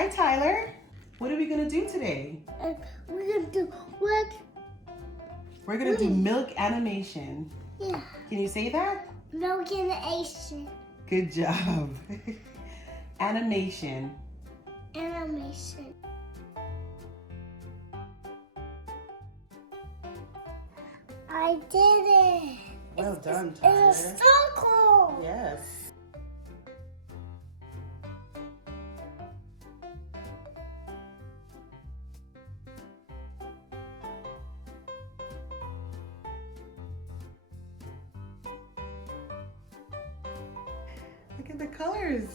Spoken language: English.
Hi, Tyler. What are we gonna do today? We're gonna do what? We're gonna do milk animation. Yeah. Can you say that? Milk in the Asian Good job. Animation. animation. I did it. Well done, It's Tyler. a circle. Yes. Look at the colors.